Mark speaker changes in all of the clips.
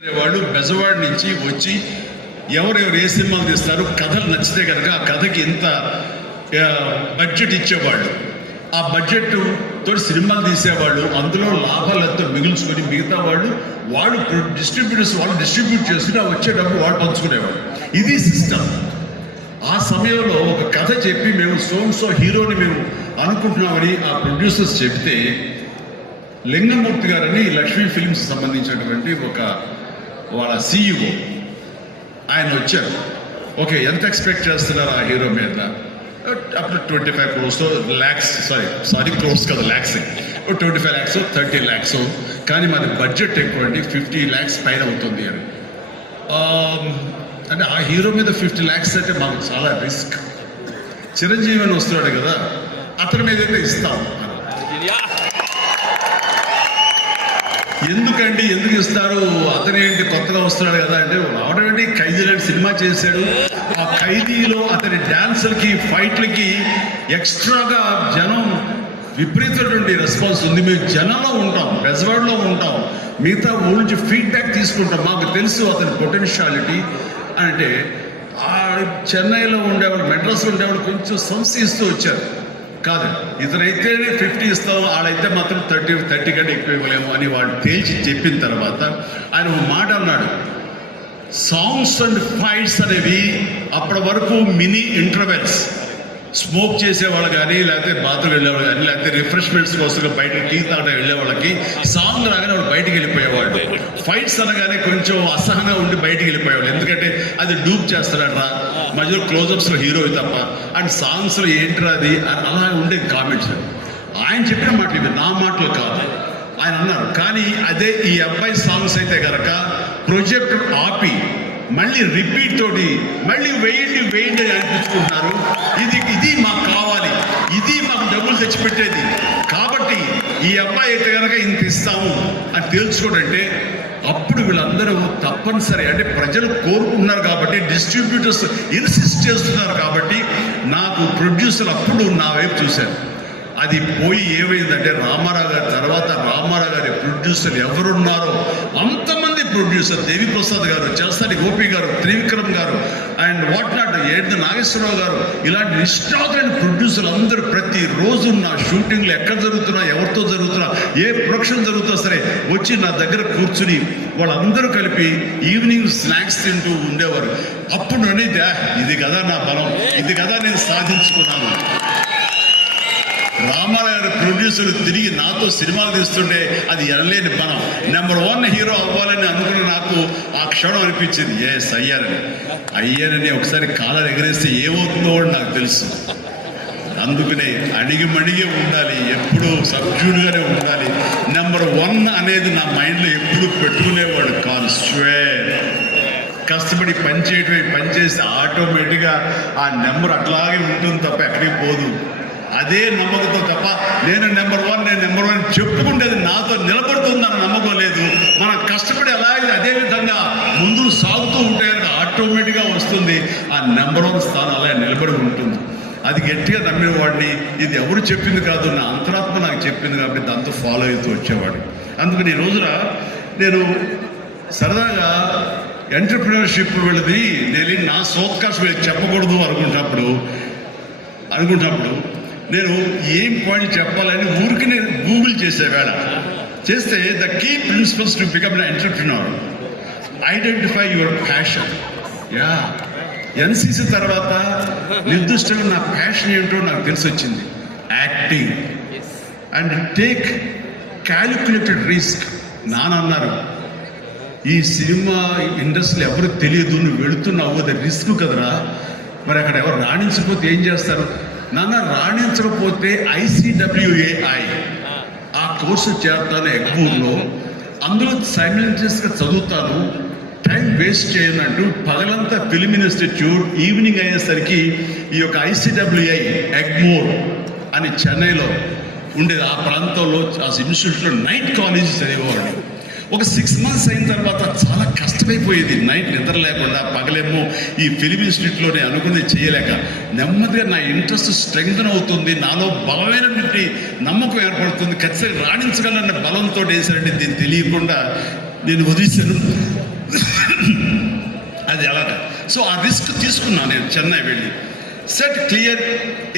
Speaker 1: వాళ్ళు బెజవాడ నుంచి వచ్చి ఎవరెవరు ఏ సినిమాలు తీస్తారు కథలు నచ్చితే కనుక ఆ కథకి ఎంత బడ్జెట్ ఇచ్చేవాళ్ళు. ఆ బడ్జెట్ తోటి సినిమాలు తీసేవాళ్ళు. అందులో లాభాలతో మిగుల్చుకొని మిగతా వాళ్ళు వాళ్ళు డిస్ట్రిబ్యూటర్స్ వాళ్ళు డిస్ట్రిబ్యూట్ చేసుకుని ఆ వచ్చే డబ్బు వాళ్ళు పంచుకునేవాళ్ళు. ఇది సిస్టమ్ ఆ సమయంలో ఒక కథ చెప్పి మేము సోమ్ సో హీరోని మేము అనుకుంటున్నామని ఆ ప్రొడ్యూసర్స్ చెప్తే లింగమూర్తి గారని లక్ష్మీ ఫిల్మ్స్ సంబంధించినటువంటి ఒక వాళ్ళ సీఈఓ ఆయన వచ్చారు. ఓకే ఎంత ఎక్స్పెక్ట్ చేస్తున్నారు ఆ హీరో మీద? అప్పుడు twenty five crores lakhs sorry sorry crores కదా lakhs twenty five lakhs thirty lakhs కానీ మాది బడ్జెట్ ఎక్కువ అండి ఫిఫ్టీ ల్యాక్స్ పైన అవుతుంది అని. Um, అంటే ఆ హీరో మీద ఫిఫ్టీ ల్యాక్స్ అంటే మాకు చాలా రిస్క్ చిరంజీవి అని వస్తున్నాడు కదా అతని మీద అయితే ఇస్తాం అని ఎందుకండి? ఎందుకు ఇస్తారు? అతనేంటి కొత్తగా వస్తున్నాడు కదా అంటే ఆటోమేటిక్ ఖైదీ లాంటి సినిమా చేశాడు. ఆ ఖైదీలో అతని డాన్సులకి ఫైట్లకి ఎక్స్ట్రాగా జనం విపరీతమైనటువంటి రెస్పాన్స్ ఉంది. మేము జనంలో ఉంటాం బెజవాడలో ఉంటాం. మిగతా ఊరి నుంచి ఫీడ్బ్యాక్ తీసుకుంటాం. మాకు తెలుసు అతని పొటెన్షియాలిటీ అంటే ఆ చెన్నైలో ఉండేవాడు మెడ్రాస్లో ఉండేవాడు కొంచెం సంశయిస్తూ వచ్చారు. కాదు. ఇతనైతేనే ఫిఫ్టీ ఇస్తాం ఆడైతే మాత్రం థర్టీ థర్టీ కంటే ఎక్కువ ఇవ్వలేము అని వాడు తేల్చి చెప్పిన తర్వాత ఆయన ఒక మాట అన్నాడు. సాంగ్స్ అండ్ ఫైట్స్ అనేవి అప్పటి వరకు మినీ ఇంటర్వెల్స్ స్మోక్ చేసేవాళ్ళు కానీ లేకపోతే బాత్రూమ్ వెళ్ళేవాళ్ళు కానీ లేకపోతే రిఫ్రెష్మెంట్స్ కోసం బయటకి టీ తాగడం వెళ్ళే వాళ్ళకి సాంగ్ రాగానే వాడు బయటికి వెళ్ళిపోయేవాడు ఫైట్స్ అనగానే కొంచెం అసహనంగా ఉండి బయటికి వెళ్ళిపోయేవాడు ఎందుకంటే అది డూప్ చేస్తాడట్రా మధ్యలో క్లోజప్స్లో హీరో తప్ప. అండ్ సాంగ్స్లో ఏంట్రా అది? అని అలా ఉండేది కామెంట్స్ ఆయన చెప్పిన మాటలు ఇవి నా మాటలు కాదు. ఆయన అన్నారు. కానీ అదే ఈ అబ్బాయి సాంగ్స్ అయితే కనుక ప్రొజెక్ట్ ఆపి మళ్ళీ రిపీట్ తోటి మళ్ళీ వేయండి వేయండి అని అనిపించుకుంటున్నారు ఇది ఇది మాకు కావాలి. ఇది మాకు డబ్బులు తెచ్చిపెట్టేది. కాబట్టి ఈ అబ్బాయి అయితే కనుక ఇంత ఇస్తాము అని తెలుసుకోడంటే అప్పుడు వీళ్ళందరూ తప్పనిసరి అంటే ప్రజలు కోరుకుంటున్నారు కాబట్టి డిస్ట్రిబ్యూటర్స్ ఇన్సిస్ట్ చేస్తున్నారు కాబట్టి నాకు ప్రొడ్యూసర్ అప్పుడు నా వైపు చూశారు. అది పోయి ఏమైందంటే రామారావు గారి తర్వాత రామారావు గారి ప్రొడ్యూసర్ ఎవరున్నారో అంతమంది ప్రొడ్యూసర్ దేవి ప్రసాద్ గారు చేస్తాని గోపి గారు త్రివిక్రమ్ గారు అండ్ వాట్ నాట్ ఏడు నాగేశ్వరరావు గారు ఇలాంటి నిష్ఠాతులైన ప్రొడ్యూసర్లు అందరూ ప్రతిరోజు నా షూటింగ్లు ఎక్కడ జరుగుతున్నా ఎవరితో జరుగుతున్నా ఏ ప్రొడక్షన్ జరుగుతున్నా సరే వచ్చి నా దగ్గర కూర్చుని వాళ్ళందరూ కలిపి ఈవినింగ్ స్నాక్స్ తింటూ ఉండేవారు. అప్పుడు అనేది ఇది కదా నా బలం ఇది కదా నేను సాధించుకున్నాను. రామారాయణ ప్రొడ్యూసర్లు ప్రొడ్యూసర్ తిరిగి నాతో సినిమాలు తీస్తుంటే అది ఎనలేని బలం. నెంబర్ వన్ హీరో అవ్వాలని అనుకున్న నాకు ఆ క్షణం అనిపించింది. ఎస్ అయ్యారని అయ్యారని ఒకసారి కాలర్ ఎగరేస్తే ఏమవుతుందో కూడా నాకు తెలుసు. అందుకనే అడిగి మడిగే ఉండాలి. ఎప్పుడు సబ్జ్యూడ్గానే ఉండాలి. నెంబర్ వన్ అనేది నా మైండ్లో ఎప్పుడు పెట్టుకునేవాడు కాదు. స్వే కష్టపడి పని చేయటమే పని చేస్తే ఆటోమేటిక్గా ఆ నెంబర్ అట్లాగే ఉంటుంది తప్ప ఎక్కడికి పోదు. అదే నమ్మకంతో తప్ప నేను నెంబర్ వన్ నేను నెంబర్ వన్ చెప్పుకుంటేది నాతో నిలబడుతుందన్న నమ్మకం లేదు. మనం కష్టపడి అలాగే అదే విధంగా ముందు సాగుతూ ఉంటే ఆటోమేటిక్గా వస్తుంది. ఆ నెంబర్ వన్ స్థానం అలా నిలబడి ఉంటుంది. అది గట్టిగా నమ్మిన వాడిని ఇది ఎవరు చెప్పింది కాదు నా అంతరాత్మ నాకు చెప్పింది కాబట్టి దాంతో ఫాలో అవుతూ వచ్చేవాడు. అందుకని ఈ రోజున నేను సరదాగా ఎంటర్ప్రినర్షిప్ వెళ్ళది నేను నా సోత్కాశం వీళ్ళకి చెప్పకూడదు అనుకుంటున్నప్పుడు అనుకుంటున్నప్పుడు నేను ఏం పాయింట్ చెప్పాలని ఊరికి నేను గూగుల్ చేసే వేళ. చేస్తే the key principles to become entrepreneur identify your passion yeah NCC తర్వాత నిర్దిష్టంగా నా ప్యాషన్ ఏంటో నాకు తెలిసి వచ్చింది acting and take calculated risk నానన్నారు ఈ సినిమా ఇండస్ట్రీ ఎవరు తెలియదు నువ్వు వెళుతున్నావు అది రిస్క్ కదరా? మరి అక్కడ ఎవరు రాణించకపోతే ఏం చేస్తారు? నాన్న రాణించకపోతే ఐసిడబ్ల్యూఏఐ ఆ. కోర్సు చేస్తాను ఎగ్మూర్లో అందులో సైమిల్టేనియస్గా చదువుతాను. టైం వేస్ట్ చేయనంటూ పగలంతా ఫిలిం ఇన్స్టిట్యూట్ ఈవినింగ్ అయ్యేసరికి ఈ యొక్క ఐసిడబ్ల్యూఐ ఎగ్మోర్ అని చెన్నైలో ఉండేది. ఆ ప్రాంతంలో ఆ ఇన్స్టిట్యూట్లో నైట్ కాలేజ్ చదివేవాడు ఒక సిక్స్ మంత్స్ అయిన తర్వాత చాలా కష్టమైపోయేది. నైట్ నిద్ర లేకుండా పగలేమో ఈ ఫిలిం ఇన్స్టిట్యూట్లోనే అనుకుని చేయలేక నెమ్మదిగా నా ఇంట్రెస్ట్ స్ట్రెంగ్తన్ అవుతుంది. నాలో బలమైనటువంటి నమ్మకం ఏర్పడుతుంది. ఖచ్చితంగా రాణించగలన్న బలంతో వేసారంటే దీన్ని తెలియకుండా నేను వదిలేశాను. అది అలాగా. సో ఆ రిస్క్ తీసుకున్నాను నేను చెన్నై వెళ్ళి. Set clear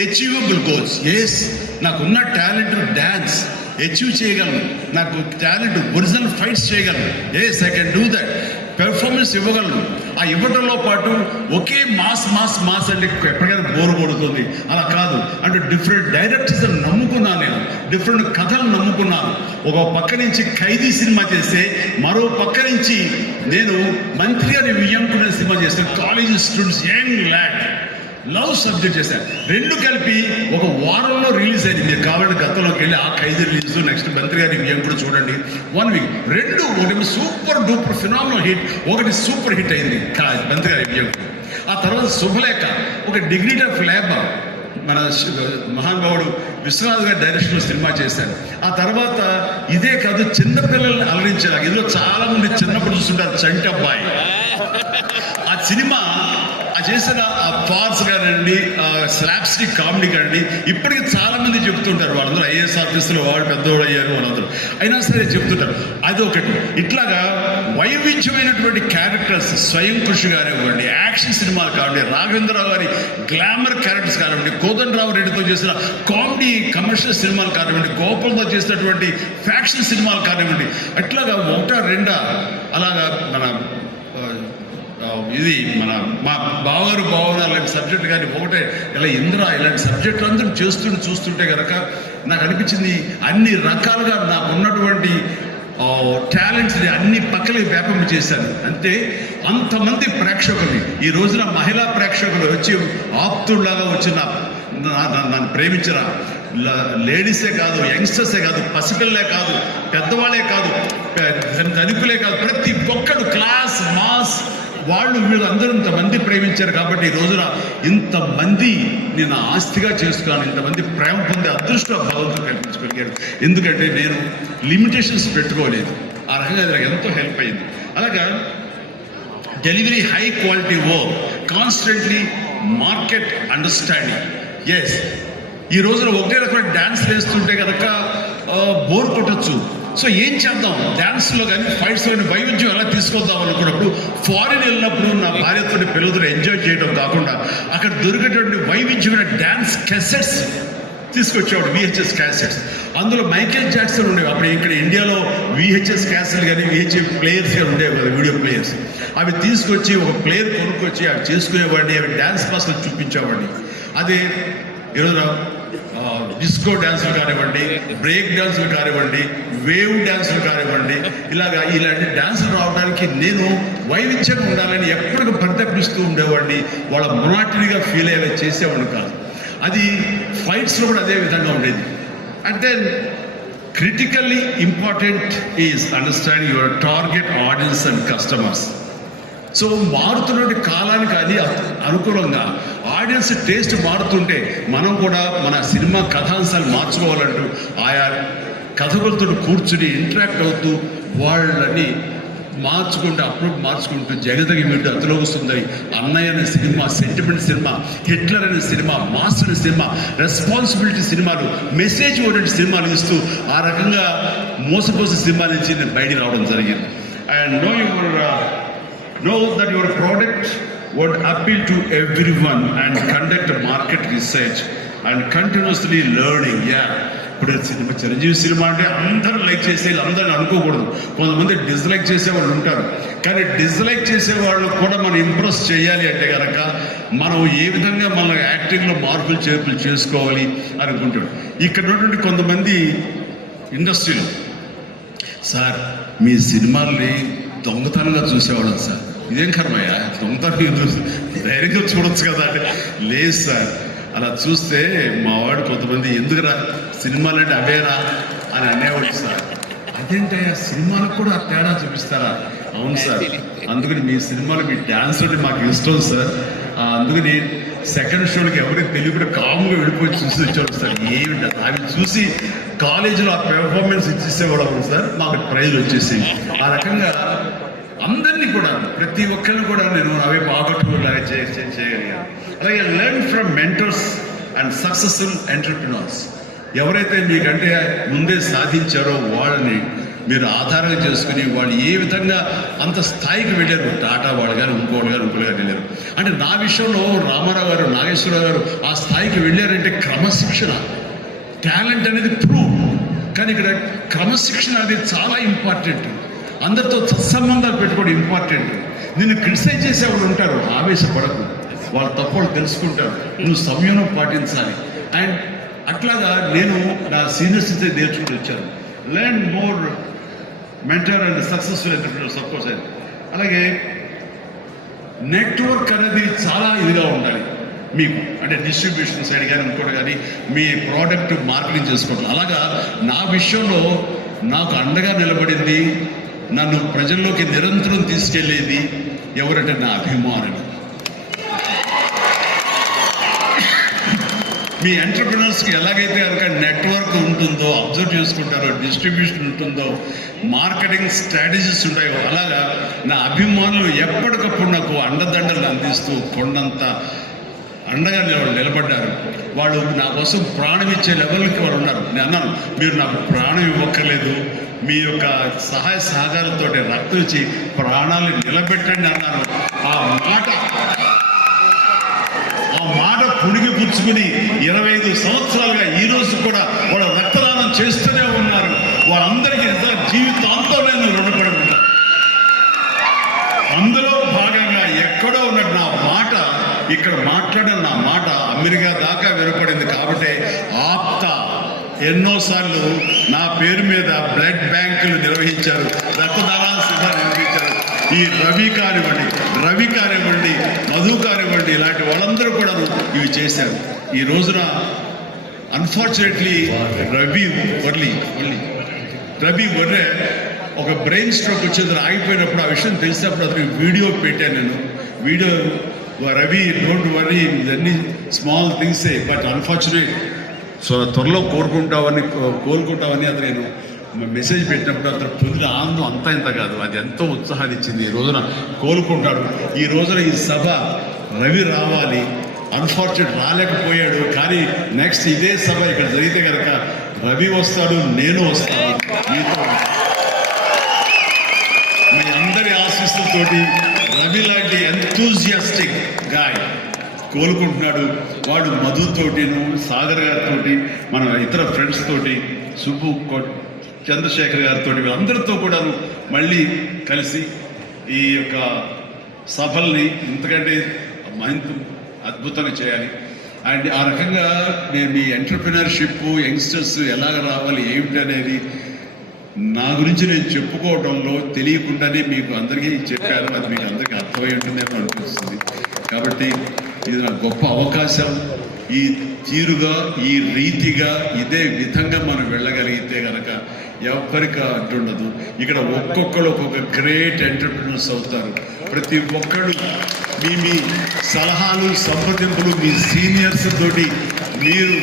Speaker 1: achievable goals. Yes నాకున్న టాలెంట్ డ్యాన్స్ అచీవ్ చేయగలను. నాకు టాలెంట్ ఒరిజినల్ ఫైట్స్ చేయగలను. Yes I can do that performance ఇవ్వగలరు ఆ ఇవ్వడంలో పాటు ఒకే మాస్ మాస్ మాస్ అంటే ఎప్పటికైనా బోరు కొడుతుంది. అలా కాదు. అంటే డిఫరెంట్ డైరెక్టర్స్ నమ్ముకున్నాను నేను. డిఫరెంట్ కథలు నమ్ముకున్నాను. ఒక పక్క నుంచి ఖైదీ సినిమా చేస్తే మరో పక్క నుంచి నేను మంత్రి గారి వియ్యంకునే సినిమా చేస్తాను college students young lad. Love subject చేశాను రెండు కలిపి ఒక వారంలో రిలీజ్ అయింది. మీరు కావాలంటే గతంలోకి వెళ్ళి ఆ ఖైదీ రిలీజ్ నెక్స్ట్ మంత్రి గారి ఏం కూడా చూడండి. వన్ వీక్ రెండు ఒకటి సూపర్ డూపర్ ఫినామినల్ హిట్ ఒకటి సూపర్ హిట్ అయింది మంత్రి గారి ఏం ఆ తర్వాత శుభలేఖ ఒక డిగ్రీ ఆఫ్ లేబర్. మన మహానుభావుడు విశ్వనాథ్ గారి డైరెక్షన్లో సినిమా చేశారు ఆ తర్వాత ఇదే కాదు చిన్నపిల్లల్ని అలరించారు ఇందులో చాలా మంది చిన్నప్పుడు చూస్తుంటారు చంటి అబ్బాయి. ఆ సినిమా చేసిన ఆ పార్ట్స్ కానివ్వండి స్లాప్స్టిక్ కామెడీ కానివ్వండి ఇప్పటికి చాలా మంది చెప్తుంటారు వాళ్ళందరూ ఐఏఎస్ ఆఫీసులో వాళ్ళు పెద్దవాడు అయ్యారు వాళ్ళందరూ అయినా సరే చెప్తుంటారు. అది ఒకటి. ఇట్లాగా వైవిధ్యమైనటువంటి క్యారెక్టర్స్ స్వయం కృషి కానివ్వండి యాక్షన్ సినిమాలు కానివ్వండి రాఘవేంద్రరావు గారి గ్లామర్ క్యారెక్టర్స్ కానివ్వండి కోదండరావు రెడ్డితో చేసిన కామెడీ కమర్షియల్ సినిమాలు కానివ్వండి గోపాల్తో చేసినటువంటి ఫ్యాక్షన్ సినిమాలు కానివ్వండి అట్లాగా ఒకట రెండా అలాగా మన ఇది మన మా బావగారు బావగారు అలాంటి సబ్జెక్ట్ కానీ ఒకటే. ఇలా ఇంద్ర ఇలాంటి సబ్జెక్టులు అందరూ చేస్తుంటే చూస్తుంటే కనుక నాకు అనిపించింది అన్ని రకాలుగా నాకు ఉన్నటువంటి టాలెంట్స్ని అన్ని పక్కలకి వ్యాపం చేశాను. అంతే అంతమంది ప్రేక్షకుల్ని. ఈ రోజున మహిళా ప్రేక్షకులు వచ్చి ఆప్తుల్లాగా వచ్చిన నన్ను ప్రేమించిన లేడీసే కాదు యంగ్స్టర్సే కాదు పసిపిల్లలే కాదు పెద్దవాళ్ళే కాదు ధనికులే కాదు ప్రతి ఒక్కడు క్లాస్ మాస్ వాళ్ళు వీళ్ళందరూ ఇంతమంది ప్రేమించారు కాబట్టి ఈ రోజున ఇంతమంది నేను ఆస్తిగా చేసుకున్నాను ఇంతమంది ప్రేమ పొందే అదృష్ట భగవంతుడు కల్పించగలిగాడు. ఎందుకంటే నేను లిమిటేషన్స్ పెట్టుకోలేదు. ఆ రకంగా నాకు ఎంతో హెల్ప్ అయింది. అలాగా delivery high quality work constantly market understanding. Yes ఈ రోజున ఒకటే రకమైన డ్యాన్స్ వేస్తుంటే కనుక బోర్ కొట్టచ్చు. సో ఏం చేద్దాం? డ్యాన్స్లో కానీ ఫైట్స్లో కానీ వైవిధ్యం ఎలా తీసుకొద్దాం అనుకున్నప్పుడు ఫారిన్ వెళ్ళినప్పుడు నా భార్యతో పిల్లలతో ఎంజాయ్ చేయడం కాకుండా అక్కడ దొరికేటువంటి వైవిధ్యమైన డ్యాన్స్ కెసెట్స్ తీసుకొచ్చేవాడు విహెచ్ఎస్ క్యాసెట్స్ అందులో మైకేల్ జాక్సన్ ఉండేవి. అప్పుడు ఇక్కడ ఇండియాలో విహెచ్ఎస్ క్యాసెట్ కానీ విహెచ్ఎస్ ప్లేయర్స్ కానీ ఉండేవి కదా వీడియో ప్లేయర్స్ అవి తీసుకొచ్చి ఒక ప్లేయర్ కొనుక్కొచ్చి అవి చేసుకునేవాడిని అవి డ్యాన్స్ క్లాస్లో చూపించేవాడిని. అదే ఈరోజు డిస్కో డ్యాన్సులు కానివ్వండి బ్రేక్ డ్యాన్సులు కానివ్వండి వేవ్ డ్యాన్సులు కానివ్వండి ఇలాగా ఇలాంటి డ్యాన్సులు రావడానికి నేను వైవిధ్యంగా ఉండాలని ఎప్పటికీ పరితపిస్తూ ఉండేవాడిని. వాళ్ళ మొనాటినిగా ఫీల్ అయ్యేలా చేసేవాడిని కాదు. అది ఫైట్స్లో కూడా అదే విధంగా ఉండేది. అంటే critically important is understanding your target audience and customers so మారుతున్నటువంటి కాలానికి అది అనుకూలంగా ఆడియన్స్ టేస్ట్ మారుతుంటే మనం కూడా మన సినిమా కథాంశాలు మార్చుకోవాలంటూ ఆయా కథకులతో కూర్చుని ఇంటరాక్ట్ అవుతూ వాళ్ళని మార్చుకుంటూ అప్పుడు మార్చుకుంటూ జగదగి వీడు అతిలో వస్తుంది అన్నయ్య అనే సినిమా సెంటిమెంట్ సినిమా హిట్లర్ అనే సినిమా మాస్టర్ అనే సినిమా రెస్పాన్సిబిలిటీ సినిమాలు మెసేజ్ ఓరియంటెడ్ సినిమాలు ఇస్తూ ఆ రకంగా మోసపోసే సినిమా నుంచి నేను బయటికి రావడం జరిగింది. And know your know that your product would appeal to everyone and conduct a market research and continuously learning. Yeah. ఇప్పుడు సినిమా చిరంజీవి సినిమా అంటే అందరూ లైక్ చేసే అందరిని అనుకోకూడదు. కొంతమంది డిస్లైక్ చేసే వాళ్ళు ఉంటారు. కానీ డిస్లైక్ చేసే వాళ్ళు కూడా మనం ఇంప్రెస్ చేయాలి అంటే కనుక మనం ఏ విధంగా మన యాక్టింగ్లో మార్పులు చేర్పులు చేసుకోవాలి అనుకుంటాడు. ఇక్కడ ఉన్నటువంటి కొంతమంది ఇండస్ట్రీలో సార్ మీ సినిమాల్ని దొంగతనంగా చూసేవాళ్ళం సార్. ఇదేం కర్మయ్యా? దొంగతనం ధైర్యంగా చూడొచ్చు కదా అంటే లేదు సార్. అలా చూస్తే మా వాడు కొంతమంది ఎందుకురా సినిమాలు అంటే అవేరా అని అనేవాడు సార్. అదేంటయ్యా? సినిమాలకు కూడా తేడా చూపిస్తారా? అవును సార్. అందుకని మీ సినిమాలు మీ డ్యాన్స్ అంటే మాకు ఇష్టం సార్. అందుకని సెకండ్ షోలకి ఎవరికి తెలియకుండా కాముగా వెళ్ళిపోయి చూసి వచ్చారు సార్. ఏమిటి అవి చూసి కాలేజీలో ఆ పెర్ఫార్మెన్స్ ఇచ్చేసేవాడు అవును సార్. మాకు ప్రైజ్ వచ్చేసి ఆ రకంగా అందరినీ కూడా ప్రతి ఒక్కరిని కూడా నేను అవే బాగొట్టుకులాగా చేయగలిగాను అలాగే learn from mentors and successful entrepreneurs ఎవరైతే మీకంటే ముందే సాధించారో వాళ్ళని మీరు ఆధారంగా చేసుకుని వాళ్ళు ఏ విధంగా అంత స్థాయికి వెళ్ళారు టాటా వాళ్ళు కానీ ఇంకోళ్ళు కానీ ఇంకోళ్ళు కానీ వెళ్ళారు. అంటే నా విషయంలో రామారావు గారు నాగేశ్వరరావు గారు ఆ స్థాయికి వెళ్ళారంటే క్రమశిక్షణ. టాలెంట్ అనేది ప్రూవ్. కానీ ఇక్కడ క్రమశిక్షణ అనేది చాలా ఇంపార్టెంట్. అందరితో సత్సంబంధాలు పెట్టుకోవడం ఇంపార్టెంట్ నిన్ను క్రిటిసైజ్ చేసే వాళ్ళు ఉంటారు ఆవేశపడకు. వాళ్ళ తప్పులు తెలుసుకుంటారు. నువ్వు సంయమనం పాటించాలి. అండ్ అట్లాగా నేను నా సీనియర్స్ అయితే నేర్చుకుని వచ్చాను. Learn more mentor and successful entrepreneur suppose అలాగే నెట్వర్క్ అనేది చాలా ఇదిగా ఉండాలి. మీకు అంటే డిస్ట్రిబ్యూషన్ సైడ్ కానీ ఇంకోటి కానీ మీ ప్రోడక్ట్ మార్కెటింగ్ చేసుకోవడం అలాగా నా విషయంలో నాకు అండగా నిలబడింది నన్ను ప్రజల్లోకి నిరంతరం తీసుకెళ్ళేది ఎవరంటే నా అభిమానులు? మీ ఎంటర్ప్రినర్స్కి ఎలాగైతే కనుక నెట్వర్క్ ఉంటుందో అబ్జర్వ్ చేసుకుంటారో డిస్ట్రిబ్యూషన్ ఉంటుందో మార్కెటింగ్ స్ట్రాటజీస్ ఉంటాయో అలాగా నా అభిమానులు ఎప్పటికప్పుడు నాకు అండదండలు అందిస్తూ కొండంత అండగా నిలబడ్డారు. వాళ్ళు నా కోసం ప్రాణం ఇచ్చే లెవెల్కి వాళ్ళు ఉన్నారు. నేను అన్నాను మీరు నాకు ప్రాణం ఇవ్వక్కర్లేదు. మీ యొక్క సహాయ సహకారంతో రక్తం ఇచ్చి ప్రాణాలు నిలబెట్టండి అన్నారు. ఆ మాట ఆ మాట పుణిగి పుచ్చుకుని ఇరవై ఐదు సంవత్సరాలుగా ఈ రోజు కూడా వాళ్ళు రక్తదానం చేస్తూనే ఉన్నారు. వారందరికీ నిజంగా జీవితాంతం నేను రుణపడి అందులో భాగంగా ఎక్కడో ఉన్నట్టు నా ఇక్కడ మాట్లాడిన నా మాట అమెరికా దాకా వినపడింది కాబట్టి ఆప్త ఎన్నోసార్లు నా పేరు మీద బ్లడ్ బ్యాంకులు నిర్వహించారు రక్తదానాల సిద్ధ నిర్వహించారు. ఈ రవి కానివ్వండి రవి కానివ్వండి మధు కానివ్వండి ఇలాంటి వాళ్ళందరూ కూడా ఇవి చేశారు. ఈ రోజున అన్ఫార్చునేట్లీ రవి వర్లీ వర్లీ రవి వర్రే ఒక బ్రెయిన్ స్ట్రోక్ వచ్చేది ఆగిపోయినప్పుడు ఆ విషయం తెలిసినప్పుడు అతను వీడియో పెట్టాను నేను. వీడియో రవి డోంట్ వరీ ఇవన్నీ స్మాల్ థింగ్సే బట్ అన్ఫార్చునేట్ సో త్వరలో కోరుకుంటామని కోరుకుంటామని కోలుకుంటావని అతను నేను మెసేజ్ పెట్టినప్పుడు అతను పొందిన ఆనందం అంతా ఇంత కాదు. అది ఎంతో ఉత్సాహాన్ని ఇచ్చింది. ఈ రోజున కోలుకుంటాడు. ఈ రోజున ఈ సభ రవి రావాలి. అన్ఫార్చునేట్ రాలేకపోయాడు. కానీ నెక్స్ట్ ఇదే సభ ఇక్కడ జరిగితే కనుక రవి వస్తాడు నేను వస్తాను. మీతో మీ అందరి ఆశీస్సులతోటి రవి లాంటి ఎంతూజియాస్టిక్ గాయ్ కోలుకుంటున్నాడు. వాడు మధుతోటిను సాగర్ గారితోటి మన ఇతర ఫ్రెండ్స్ తోటి సుబ్బు చంద్రశేఖర్ గారితో అందరితో కూడా మళ్ళీ కలిసి ఈ యొక్క సభల్ని ఇంతకంటే మరింత అద్భుతంగా చేయాలి. అండ్ ఆ రకంగా నేను మీ ఎంటర్ప్రినర్షిప్ యంగ్స్టర్స్ ఎలాగ రావాలి ఏమిటి అనేది నా గురించి నేను చెప్పుకోవడంలో తెలియకుండానే మీకు అందరికీ చెప్పాను. అది మీకు అందరికీ అర్థమై ఉంటుందేమో అనిపిస్తుంది. కాబట్టి ఇది నా గొప్ప అవకాశం. ఈ తీరుగా ఈ రీతిగా ఇదే విధంగా మనం వెళ్ళగలిగితే కనుక ఎవరికి అడ్డుండదు ఇక్కడ ఒక్కొక్కరు ఒక్కొక్క గ్రేట్ ఎంటర్ప్రినర్స్ అవుతారు. ప్రతి ఒక్కరు మీ మీ సలహాలు సంప్రదింపులు మీ సీనియర్స్ తోటి మీరు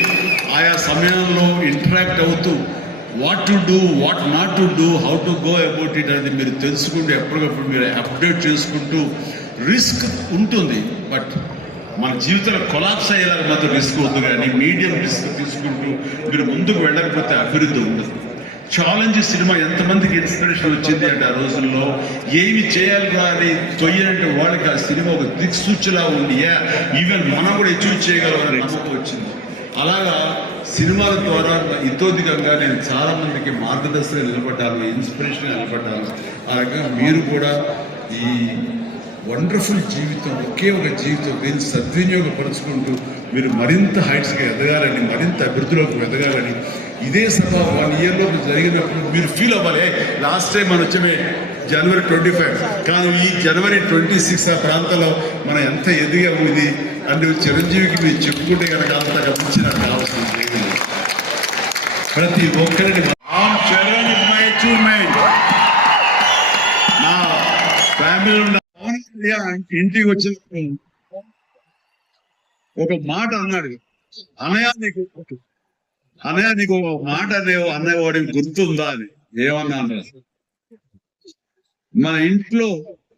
Speaker 1: ఆయా సమయంలో ఇంటరాక్ట్ అవుతూ what to do what not to do how to go about it అనేది మీరు తెలుసుకుంటూ ఎప్పటికప్పుడు మీరు అప్డేట్ చేసుకుంటూ రిస్క్ ఉంటుంది. బట్ మన జీవితంలో కొలాప్స్ అయ్యేలాగా మాత్రం రిస్క్ వద్దు కానీ మీడియం రిస్క్ తీసుకుంటూ మీరు ముందుకు వెళ్ళకపోతే అభివృద్ధి ఉండదు. ఛాలెంజ్ సినిమా ఎంతమందికి ఇన్స్పిరేషన్ వచ్చింది అంటే ఆ రోజుల్లో ఏమి చేయాలి కానీ తొయ్యనంటే వాళ్ళకి ఆ సినిమా ఒక దిక్సూచిలా ఉంది. ఈవెన్ మనం కూడా అచీవ్ చేయగలం నమ్మకం వచ్చింది. అలాగా సినిమాల ద్వారా ఇతోధికంగా నేను చాలా మందికి మార్గదర్శనం నిలబడ్డాను ఇన్స్పిరేషన్ నిలబడ్డాను. ఆ రకంగా మీరు కూడా ఈ వండర్ఫుల్ జీవితం ఒకే ఒక జీవితం దీన్ని సద్వినియోగపరుచుకుంటూ మీరు మరింత హైట్స్గా ఎదగాలని మరింత అభివృద్ధిలోకి ఎదగాలని ఇదే సభ వన్ ఇయర్లో జరిగినప్పుడు మీరు ఫీల్ అవ్వాలి లాస్ట్ టైం మనం వచ్చే జనవరి ట్వంటీ ఫైవ్ కానీ ఈ జనవరి ట్వంటీ సిక్స్ ఆ ప్రాంతంలో మనం ఎంత ఎదిగాము ఇది? అంటే చిరంజీవికి మీరు చెప్పుకుంటే కనుక అంత గమనించి నాకు కావాల్సిన లేదు. ప్రతి ఒక్కరిని చరణ్ మై అచీవ్మెంట్ నా ఫ్యామిలీ ఉన్న పవన్ కళ్యాణ్ ఇంటికి వచ్చినప్పుడు ఒక మాట అన్నాడు. అనయా నీకు అనయా నీకు ఒక మాట అన్నయ్య అనేవాడి గుర్తుందా అని? ఏమన్నా మన ఇంట్లో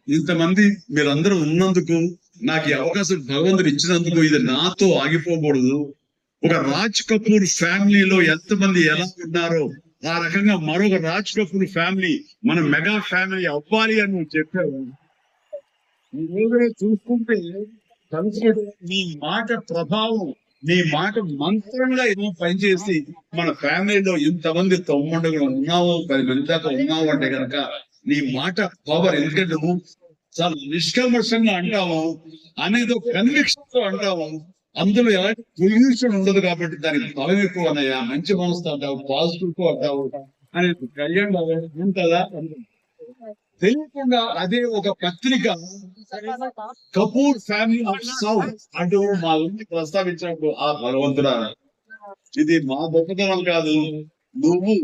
Speaker 1: ఇంతమంది మీరందరూ ఉన్నందుకు నాకు ఈ అవకాశం భగవంతుడు ఇచ్చినందుకు ఇది నాతో ఆగిపోకూడదు. ఒక రాజ్ కపూర్ ఫ్యామిలీలో ఎంతమంది ఎలా ఉన్నారో ఆ రకంగా మరొక రాజ్ కపూర్ ఫ్యామిలీ మన మెగా ఫ్యామిలీ అవ్వాలి అని నువ్వు చెప్పావు. ఈ చూసుకుంటే కలిసి నీ మాట ప్రభావం నీ మాట మంత్రంగా ఏమో పనిచేసి మన ఫ్యామిలీలో ఇంతమంది తొమ్మండుగా ఉన్నావు పది మంది దాకా ఉన్నావు అంటే కనుక నీ మాట పవర్. ఎందుకంటే నువ్వు చాలా నిష్కల్మషంగా అంటాము అనేది ఒక కన్విక్షన్తో అంటావు. అందులో ఎలాంటి పొల్యూషన్ ఉండదు కాబట్టి దానికి బలం ఎక్కువ అన్నయ్య. మంచి మనసుతో అంటావు పాజిటివ్తో అంటావు. అని కళ్యాణ్ ఉంటుందా తెలియకుండా అదే ఒక పత్రిక కపూర్ ఫ్యామిలీ ఆఫ్ సౌత్ అంటూ మా ఊరిని ప్రస్తావించినప్పుడు ఆ భగవంతుడా ఇది మా గొప్పతనం కాదు. నువ్వు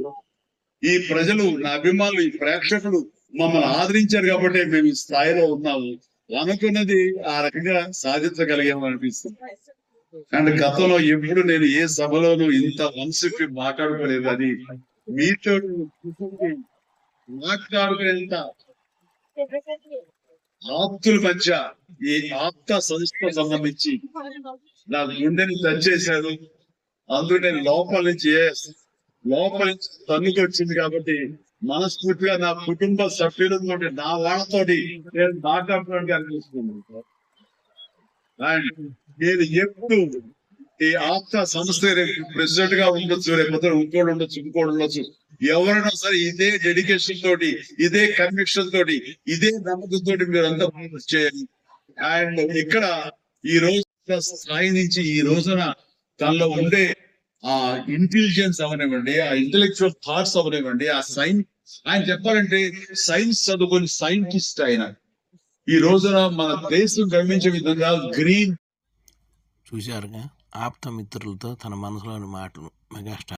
Speaker 1: ఈ ప్రజలు నా అభిమానులు ఈ ప్రేక్షకులు మమ్మల్ని ఆదరించారు కాబట్టి మేము ఈ స్థాయిలో ఉన్నాము. అనుకున్నది ఆ రకంగా సాధించగలిగాము అనిపిస్తుంది. అండ్ గతంలో ఎప్పుడు నేను ఏ సభలోనూ ఇంత మనసుకి మాట్లాడుకోలేదు. అది మీతో మాట్లాడుకునేంత ఆప్తుల మధ్య ఈ ఆప్త సంస్థ సంబంధించి నా గుండెని టచ్ చేశారు. అందులో నేను లోపల నుంచి లోపల నుంచి తన్నుకు వచ్చింది కాబట్టి మనస్ఫూర్తిగా నా కుటుంబ సభ్యులతో నా వాళ్ళతోటి నేను మాట్లాడుకోవడానికి అనిపిస్తున్నాను అండ్ నేను ఎప్పుడు ఈ ఆప్త సంస్థ ప్రెసిడెంట్గా ఉండొచ్చు లేకపోతే ఇంకోటి ఉండొచ్చు ఇంకోటి ఉండొచ్చు. ఎవరైనా సరే ఇదే డెడికేషన్ తోటి ఇదే కన్విక్షన్ తోటి ఇదే నమ్మకం తోటి మీరంతా ముందుకు చేయాలి. అండ్ ఇక్కడ ఈ రోజు స్థాయి నుంచి ఈ రోజున తనలో ఉండే ఆ ఇంటెలిజెన్స్ అవనివ్వండి ఆ ఇంటెలెక్చువల్ థాట్స్ అవనివ్వండి ఆ సైన్స్ ఆయన చెప్పాలంటే సైన్స్ చదువుకొని సైంటిస్ట్ ఆయన. ఈ రోజున మన దేశం గమనించే విధంగా గ్రీన్
Speaker 2: చూశారుగా? ఆప్త మిత్రులతో తన మనసులోని మాటలు మెగాస్టార్